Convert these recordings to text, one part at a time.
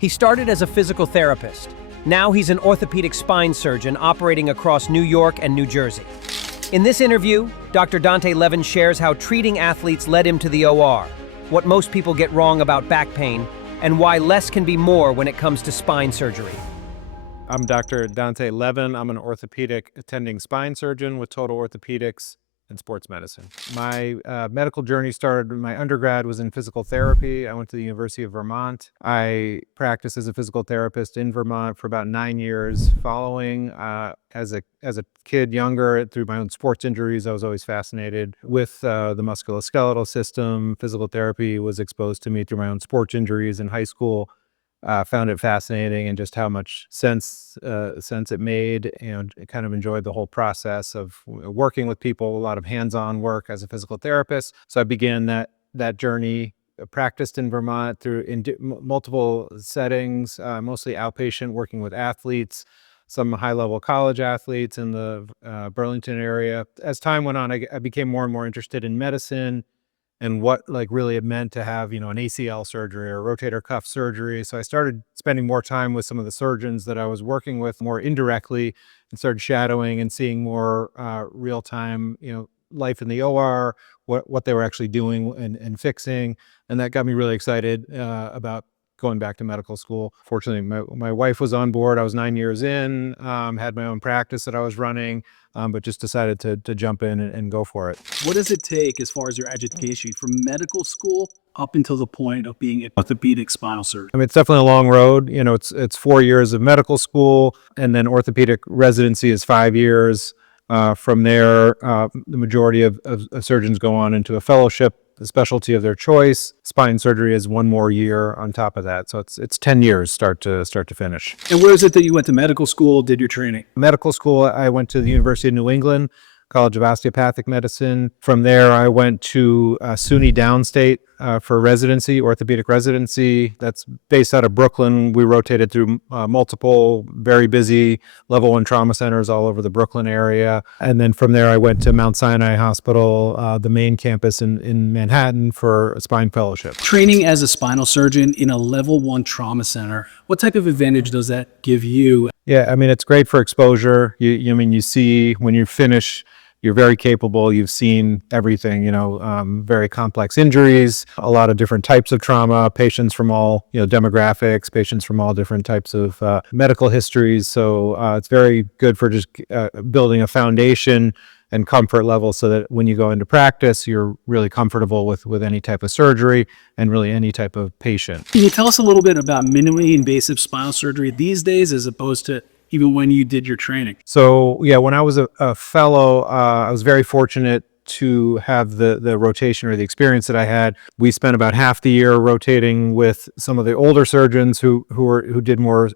He started as a physical therapist. Now he's an orthopedic spine surgeon operating across New York and New Jersey. In this interview, Dr. Dante Leven shares how treating athletes led him to the OR, what most people get wrong about back pain, and why less can be more when it comes to spine surgery. I'm Dr. Dante Leven. I'm an orthopedic attending spine surgeon with Total Orthopedics and sports medicine. My medical journey started, my undergrad was in physical therapy. I went to the University of Vermont. I practiced as a physical therapist in Vermont for about 9 years. Following, as a kid younger, through my own sports injuries, I was always fascinated with the musculoskeletal system. Physical therapy was exposed to me through my own sports injuries in high school. Found it fascinating and just how much sense it made, and kind of enjoyed the whole process of working with people, a lot of hands-on work as a physical therapist. So I began that journey, practiced in Vermont in multiple settings, mostly outpatient, working with athletes, some high-level college athletes in the Burlington area. As time went on, I became more and more interested in medicine and what really it meant to have, an ACL surgery or rotator cuff surgery. So I started spending more time with some of the surgeons that I was working with more indirectly, and started shadowing and seeing more real time, life in the OR, what they were actually doing and fixing. And that got me really excited about going back to medical school. Fortunately, my wife was on board. I was 9 years in, had my own practice that I was running, but just decided to jump in and go for it. What does it take as far as your education from medical school up until the point of being an orthopedic spinal surgeon? I mean, it's definitely a long road. It's 4 years of medical school, and then orthopedic residency is 5 years. From there, the majority of surgeons go on into a fellowship, the specialty of their choice. Spine surgery is 1 more year on top of that. So it's 10 years start to finish. And where is it that you went to medical school, did your training? Medical school, I went to the University of New England, College of Osteopathic Medicine. From there, I went to SUNY Downstate for residency, orthopedic residency. That's based out of Brooklyn. We rotated through multiple very busy level 1 trauma centers all over the Brooklyn area. And then from there, I went to Mount Sinai Hospital, the main campus in Manhattan, for a spine fellowship. Training as a spinal surgeon in a level 1 trauma center, what type of advantage does that give you? Yeah, I mean, it's great for exposure. You see when you finish, you're very capable. You've seen everything, very complex injuries, a lot of different types of trauma, patients from all, demographics, patients from all different types of medical histories. So it's very good for just building a foundation and comfort level so that when you go into practice, you're really comfortable with any type of surgery and really any type of patient. Can you tell us a little bit about minimally invasive spinal surgery these days as opposed to even when you did your training? So yeah, when I was a fellow, I was very fortunate to have the rotation or the experience that I had. We spent about half the year rotating with some of the older surgeons who did more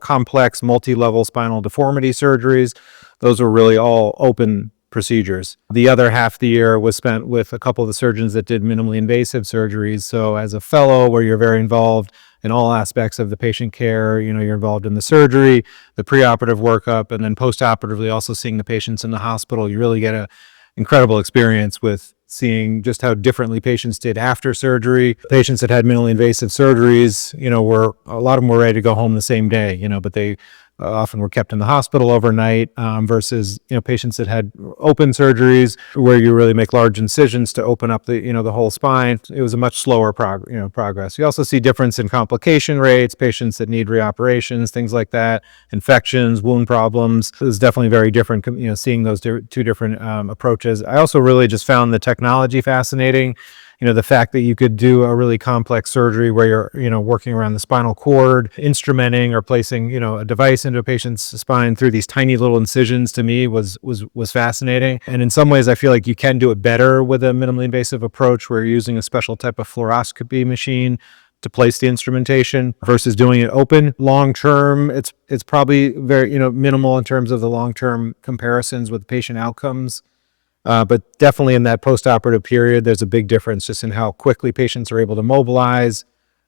complex multi-level spinal deformity surgeries. Those were really all open procedures. The other half the year was spent with a couple of the surgeons that did minimally invasive surgeries. So as a fellow, where you're very involved in all aspects of the patient care, you're involved in the surgery, the preoperative workup, and then postoperatively also seeing the patients in the hospital. You really get an incredible experience with seeing just how differently patients did after surgery. Patients that had minimally invasive surgeries, a lot of them were ready to go home the same day, but they often were kept in the hospital overnight, versus patients that had open surgeries where you really make large incisions to open up the whole spine. It was a much slower progress. You also see difference in complication rates, patients that need reoperations, things like that, infections, wound problems. It was definitely very different, seeing those two different approaches. I also really just found the technology fascinating. The fact that you could do a really complex surgery where you're, working around the spinal cord, instrumenting or placing, a device into a patient's spine through these tiny little incisions, to me was fascinating. And in some ways, I feel like you can do it better with a minimally invasive approach where you're using a special type of fluoroscopy machine to place the instrumentation versus doing it open. Long term, it's probably very, minimal in terms of the long-term comparisons with patient outcomes. But definitely in that postoperative period, there's a big difference just in how quickly patients are able to mobilize.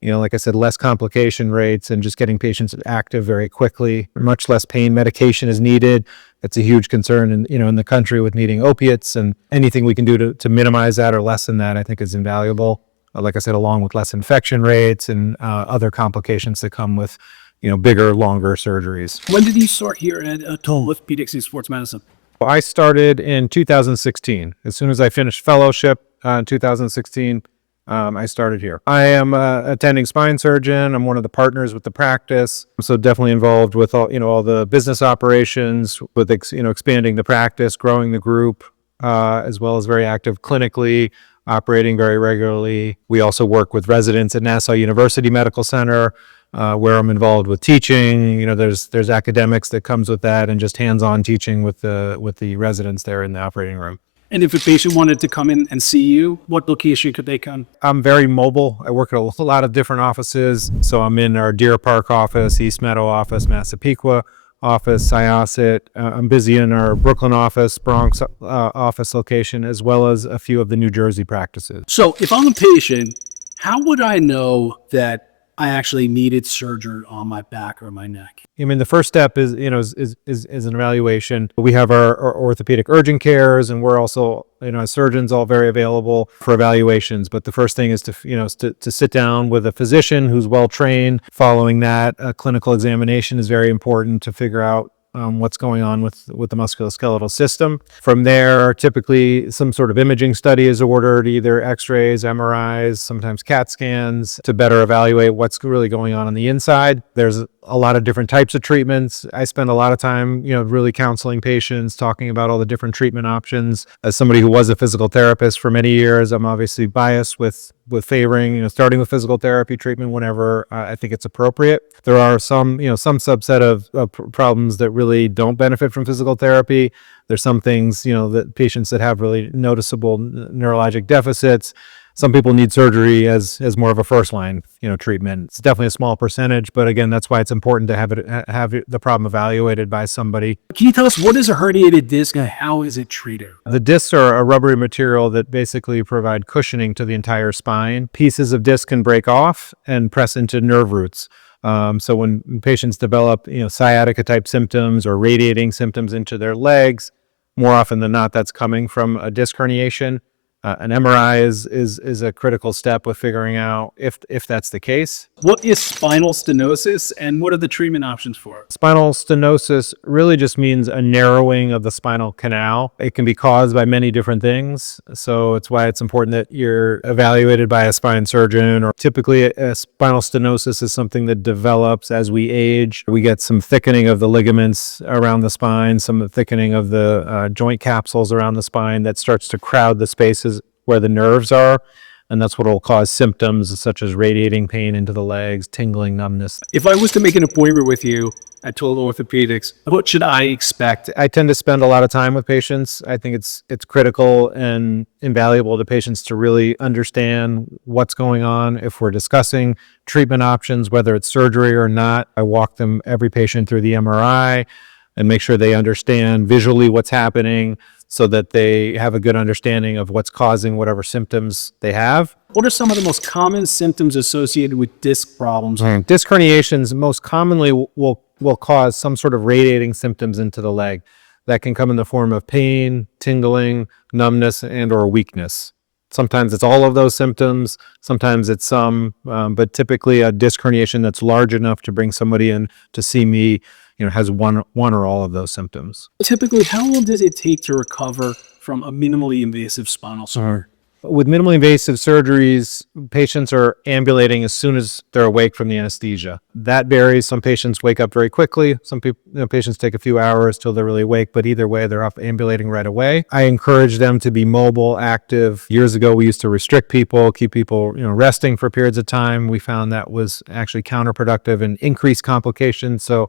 Like I said, less complication rates and just getting patients active very quickly. Much less pain medication is needed. It's a huge concern in the country with needing opiates, and anything we can do to minimize that or lessen that, I think, is invaluable. like I said, along with less infection rates and other complications that come with, bigger, longer surgeries. When did you start here at Total Orthopedics in Sports Medicine? I started in 2016. As soon as I finished fellowship in 2016, I started here. I am attending spine surgeon. I'm one of the partners with the practice, so definitely involved with all the business operations, with expanding the practice, growing the group, as well as very active clinically, operating very regularly. We also work with residents at Nassau University Medical Center, where I'm involved with teaching. There's academics that comes with that, and just hands-on teaching with the residents there in the operating room. And if a patient wanted to come in and see you, what location could they come? I'm very mobile. I work at a lot of different offices. So I'm in our Deer Park office, East Meadow office, Massapequa office, Syosset. I'm busy in our Brooklyn office, Bronx office location, as well as a few of the New Jersey practices. So if I'm a patient, how would I know that I actually needed surgery on my back or my neck? I mean, the first step is an evaluation. We have our orthopedic urgent cares, and we're also, as surgeons, all very available for evaluations. But the first thing is to sit down with a physician who's well trained. Following that, a clinical examination is very important to figure out what's going on with the musculoskeletal system. From there, typically some sort of imaging study is ordered, either x-rays, MRIs, sometimes CAT scans, to better evaluate what's really going on the inside. There's a lot of different types of treatments. I spend a lot of time, really counseling patients, talking about all the different treatment options. As somebody who was a physical therapist for many years, I'm obviously biased with favoring, starting with physical therapy treatment whenever I think it's appropriate. There are some subset of problems that really don't benefit from physical therapy. There's some things, that patients that have really noticeable neurologic deficits. Some people need surgery as more of a first line, treatment. It's definitely a small percentage, but again, that's why it's important to have the problem evaluated by somebody. Can you tell us, what is a herniated disc and how is it treated? The discs are a rubbery material that basically provide cushioning to the entire spine. Pieces of disc can break off and press into nerve roots. So when patients develop, sciatica type symptoms or radiating symptoms into their legs, more often than not, that's coming from a disc herniation. An MRI is a critical step with figuring out if that's the case. What is spinal stenosis and what are the treatment options for it? Spinal stenosis really just means a narrowing of the spinal canal. It can be caused by many different things, so it's why it's important that you're evaluated by a spine surgeon. Or typically, a spinal stenosis is something that develops as we age. We get some thickening of the ligaments around the spine, some thickening of the joint capsules around the spine that starts to crowd the spaces where the nerves are, and that's what will cause symptoms such as radiating pain into the legs, tingling, numbness. If I was to make an appointment with you at Total Orthopedics, what should I expect? I tend to spend a lot of time with patients. I think it's critical and invaluable to patients to really understand what's going on. If we're discussing treatment options, whether it's surgery or not, I walk them, every patient, through the MRI and make sure they understand visually what's happening, so that they have a good understanding of what's causing whatever symptoms they have. What are some of the most common symptoms associated with disc problems? Disc herniations most commonly will cause some sort of radiating symptoms into the leg. That can come in the form of pain, tingling, numbness, and or weakness. Sometimes it's all of those symptoms, sometimes it's some, but typically a disc herniation that's large enough to bring somebody in to see me has one or all of those symptoms. Typically, how long does it take to recover from a minimally invasive spinal surgery? With minimally invasive surgeries, patients are ambulating as soon as they're awake from the anesthesia. That varies. Some patients wake up very quickly. Some patients take a few hours till they're really awake, but either way, they're up ambulating right away. I encourage them to be mobile, active. Years ago, we used to restrict people, keep people, resting for periods of time. We found that was actually counterproductive and increased complications. So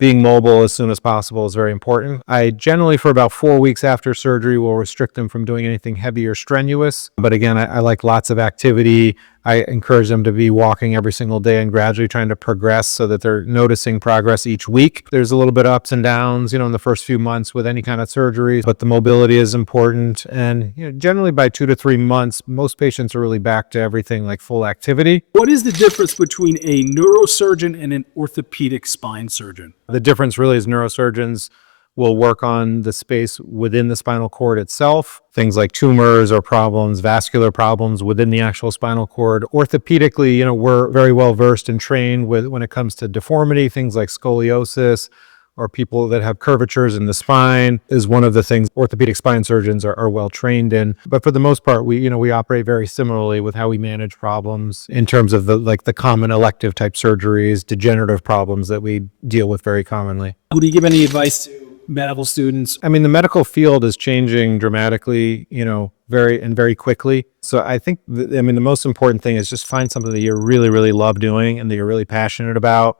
being mobile as soon as possible is very important. I generally, for about 4 weeks after surgery, will restrict them from doing anything heavy or strenuous. But again, I like lots of activity. I encourage them to be walking every single day and gradually trying to progress so that they're noticing progress each week. There's a little bit of ups and downs, in the first few months with any kind of surgery, but the mobility is important. And generally by 2 to 3 months, most patients are really back to everything like full activity. What is the difference between a neurosurgeon and an orthopedic spine surgeon? The difference really is neurosurgeons we'll work on the space within the spinal cord itself, things like tumors or problems, vascular problems within the actual spinal cord. Orthopedically, we're very well versed and trained when it comes to deformity, things like scoliosis, or people that have curvatures in the spine is one of the things orthopedic spine surgeons are well trained in. But for the most part, we operate very similarly with how we manage problems in terms of the common elective type surgeries, degenerative problems that we deal with very commonly. Would you give any advice to medical students? I mean, the medical field is changing dramatically, very quickly. So I think, the most important thing is just find something that you really, really love doing and that you're really passionate about.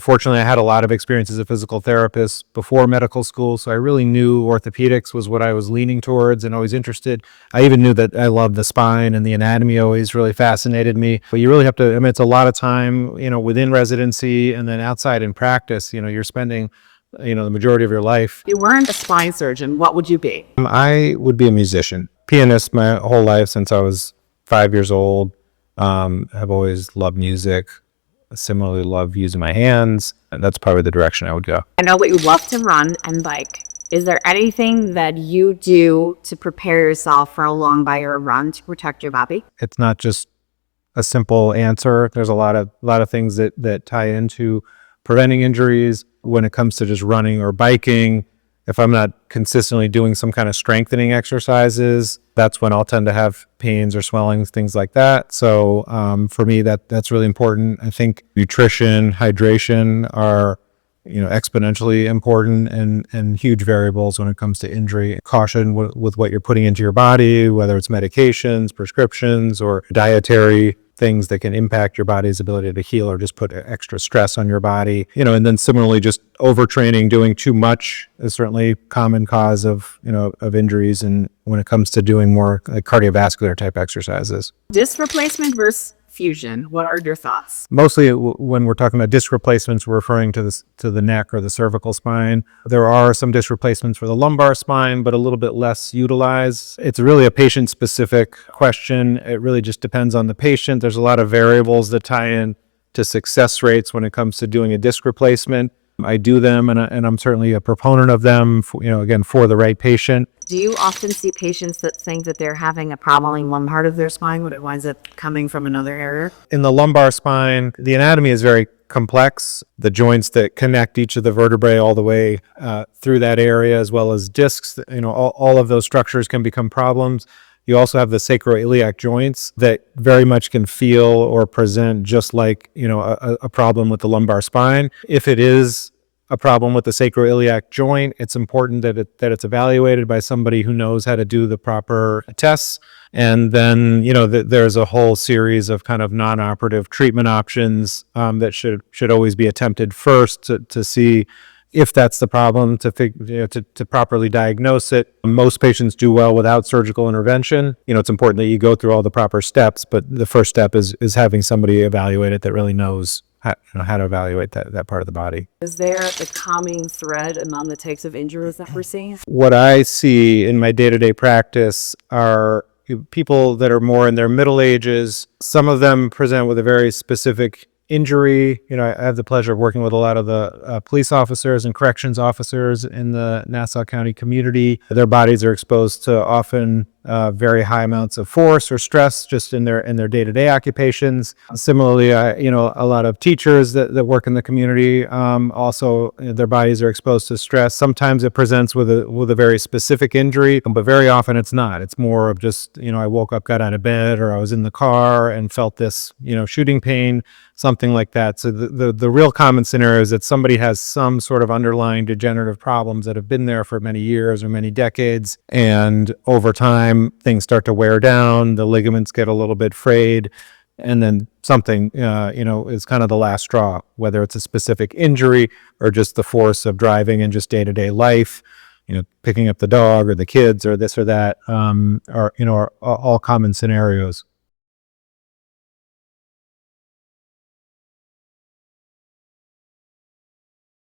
Fortunately, I had a lot of experience as a physical therapist before medical school, so I really knew orthopedics was what I was leaning towards and always interested. I even knew that I loved the spine, and the anatomy always really fascinated me. But you really have to, it's a lot of time, within residency and then outside in practice. You're spending, the majority of your life. If you weren't a spine surgeon, what would you be? I would be a musician, pianist my whole life since I was 5 years old. Have always loved music. Similarly love using my hands, and that's probably the direction I would go. I know that you love to run and bike. Is there anything that you do to prepare yourself for a long bike or a run to protect your body? It's not just a simple answer. There's a lot of things that tie into preventing injuries. When it comes to just running or biking, if I'm not consistently doing some kind of strengthening exercises, that's when I'll tend to have pains or swellings, things like that. So for me, that's really important. I think nutrition, hydration are exponentially important and huge variables when it comes to injury. Caution with what you're putting into your body, whether it's medications, prescriptions, or dietary things that can impact your body's ability to heal or just put extra stress on your body. And then similarly, just overtraining, doing too much is certainly a common cause of injuries. And when it comes to doing more like cardiovascular type exercises. Disc replacement versus fusion. What are your thoughts? Mostly when we're talking about disc replacements, we're referring to the neck or the cervical spine. There are some disc replacements for the lumbar spine, but a little bit less utilized. It's really a patient-specific question. It really just depends on the patient. There's a lot of variables that tie in to success rates when it comes to doing a disc replacement. I do them, and I'm certainly a proponent of them, for the right patient. Do you often see patients that think that they're having a problem in one part of their spine when it winds up coming from another area? In the lumbar spine, the anatomy is very complex. The joints that connect each of the vertebrae all the way through that area, as well as discs, all of those structures can become problems. You also have the sacroiliac joints that very much can feel or present just like, a problem with the lumbar spine. If it is a problem with the sacroiliac joint, it's important that it's evaluated by somebody who knows how to do the proper tests. And then, there's a whole series of kind of non-operative treatment options that should always be attempted first to see if that's the problem, to properly diagnose it. Most patients do well without surgical intervention. It's important that you go through all the proper steps, but the first step is having somebody evaluate it that really knows how to evaluate that part of the body. Is there a common thread among the types of injuries that we're seeing? What I see in my day-to-day practice are people that are more in their middle ages. Some of them present with a very specific injury. I have the pleasure of working with a lot of the police officers and corrections officers in the Nassau County community. Their bodies are exposed to often very high amounts of force or stress just in their day-to-day occupations. Similarly, a lot of teachers that work in the community also their bodies are exposed to stress. Sometimes it presents with a very specific injury, but very often it's not. It's more of just I woke up, got out of bed, or I was in the car and felt this shooting pain, something like that. So the real common scenario is that somebody has some sort of underlying degenerative problems that have been there for many years or many decades, and over time things start to wear down, the ligaments get a little bit frayed, and then something is kind of the last straw, whether it's a specific injury or just the force of driving and just day-to-day life, picking up the dog or the kids or this or that, are all common scenarios.